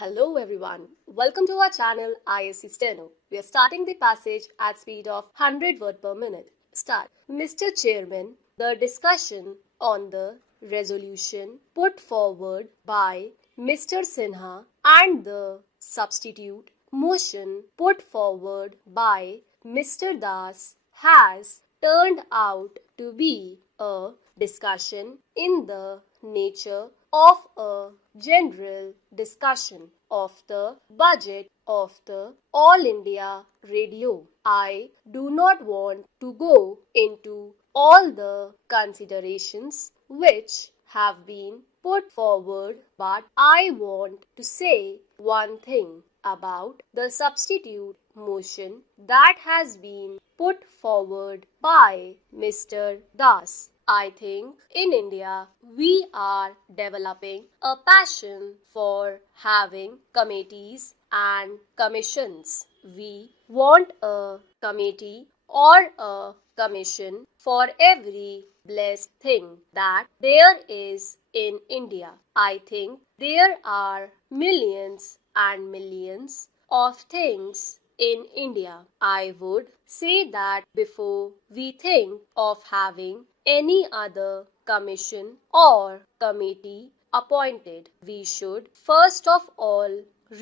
Hello everyone. Welcome to our channel ISC Steno. We are starting the passage at speed of 100 word per minute. Start. Mr. Chairman, the discussion on the resolution put forward by Mr. Sinha and the substitute motion put forward by Mr. Das has turned out to be a discussion in the nature of a general discussion of the budget of the All India Radio. I do not want to go into all the considerations which have been put forward, but I want to say one thing about the substitute motion that has been put forward by Mr. Das. I think in India we are developing a passion for having committees and commissions. We want a committee or a commission for every blessed thing that there is in India. I think there are millions and millions of things in India. I would say that before we think of having any other commission or committee appointed, we should first of all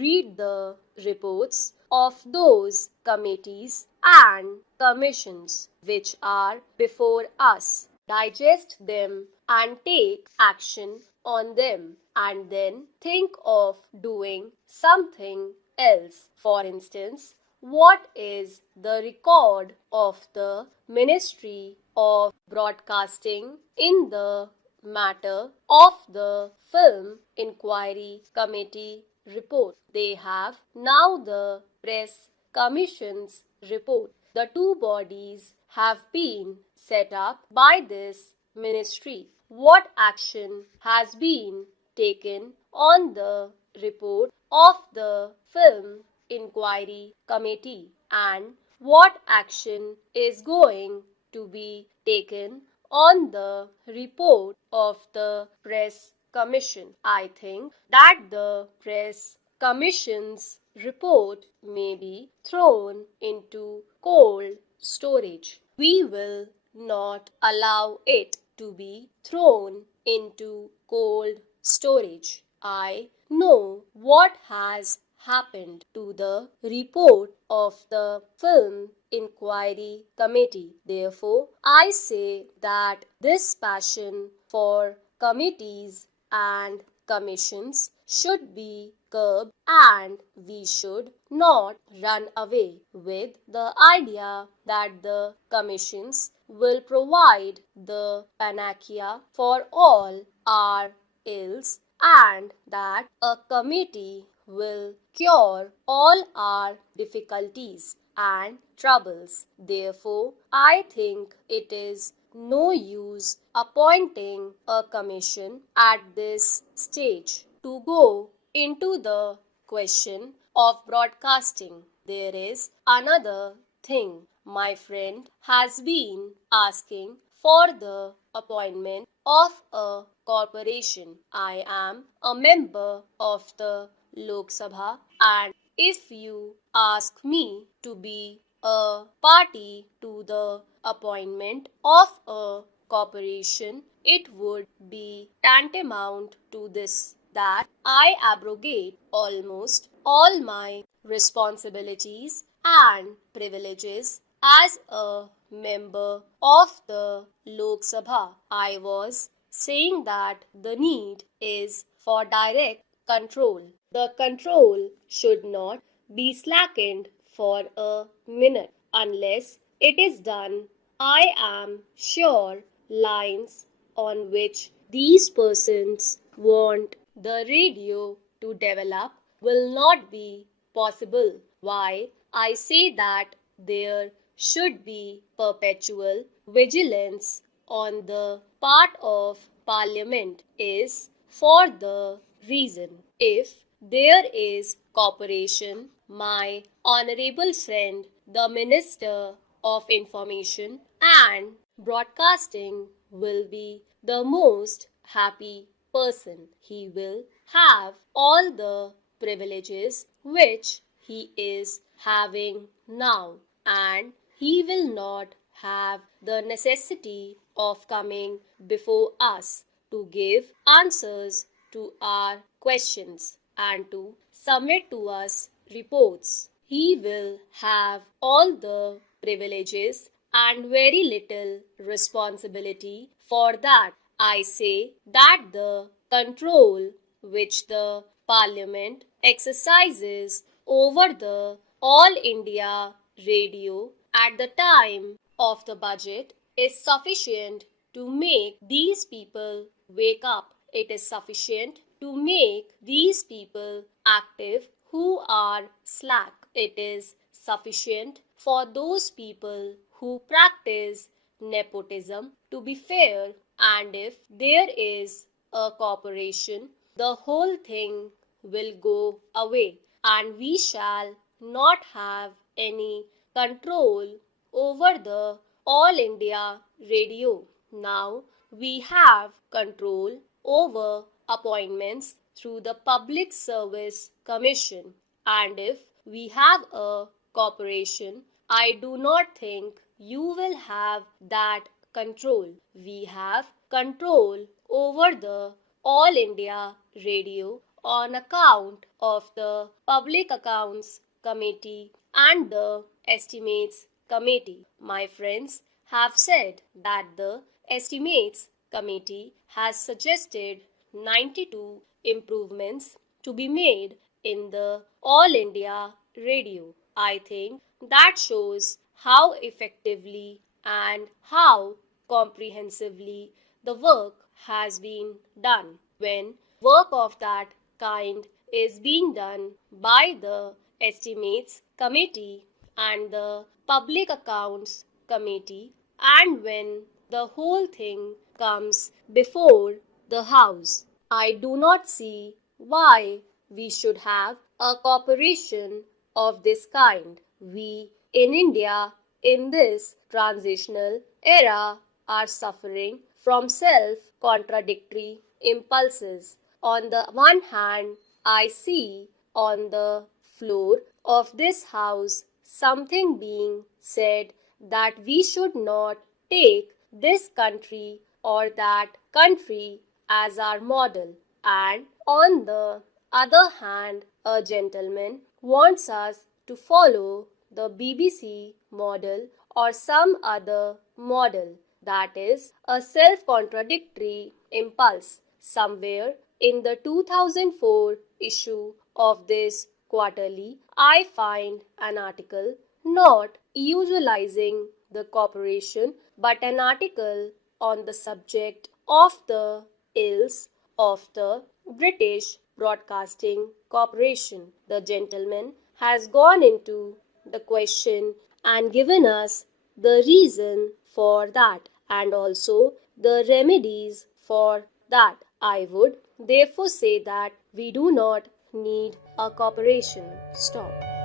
read the reports of those committees and commissions which are before us, digest them and take action on them, and then think of doing something else. For instance, what is the record of the Ministry of Broadcasting in the matter of the Film Inquiry Committee report? They have now the Press Commission's report. The two bodies have been set up by this ministry. What action has been taken on the report of the Film Inquiry Committee, and what action is going to be taken on the report of the Press Commission? I think that the Press Commission's report may be thrown into cold storage. We will not allow it to be thrown into cold storage. I know what has happened to the report of the Film Inquiry Committee. Therefore, I say that this passion for committees and commissions should be curbed, and we should not run away with the idea that the commissions will provide the panacea for all our ills and that a committee will cure all our difficulties and troubles. Therefore, I think it is no use appointing a commission at this stage. To go into the question of broadcasting, there is another thing. My friend has been asking for the appointment of a corporation. I am a member of the Lok Sabha, and if you ask me to be a party to the appointment of a corporation, it would be tantamount to this, that I abrogate almost all my responsibilities and privileges as a member of the Lok Sabha. I was saying that the need is for direct control. The control should not be slackened for a minute unless it is done. I am sure lines on which these persons want the radio to develop will not be possible. Why I say that there should be perpetual vigilance on the part of Parliament is for the reason, if there is cooperation, my honorable friend, the Minister of Information and Broadcasting will be the most happy person. He will have all the privileges which he is having now, and he will not have the necessity of coming before us to give answers to our questions and to submit to us reports. He will have all the privileges and very little responsibility for that. I say that the control which the Parliament exercises over the All India Radio at the time of the budget is sufficient to make these people wake up. It is sufficient to make these people active who are slack. It is sufficient for those people who practice nepotism to be fair, and if there is a corporation, the whole thing will go away and we shall not have any control over the All India Radio. Now we have control over appointments through the Public Service Commission, and if we have a corporation, I do not think you will have that control. We have control over the All India Radio on account of the Public Accounts Committee and the Estimates Committee. My friends have said that the Estimates Committee has suggested 92 improvements to be made in the All India Radio. I think that shows how effectively and how comprehensively the work has been done. When work of that kind is being done by the Estimates Committee and the Public Accounts Committee, and when the whole thing comes before the House, I do not see why we should have a corporation of this kind. We in India in this transitional era are suffering from self-contradictory impulses. On the one hand, I see on the floor of this house something being said that we should not take this country or that country as our model, and on the other hand, a gentleman wants us to follow the BBC model or some other model. That is a self-contradictory impulse. Somewhere in the 2004 issue of this quarterly, I find an article not utilizing the corporation but an article on the subject of the ills of the British Broadcasting Corporation. The gentleman has gone into the question and given us the reason for that and also the remedies for that. I would therefore say that we do not need a corporation. Stop.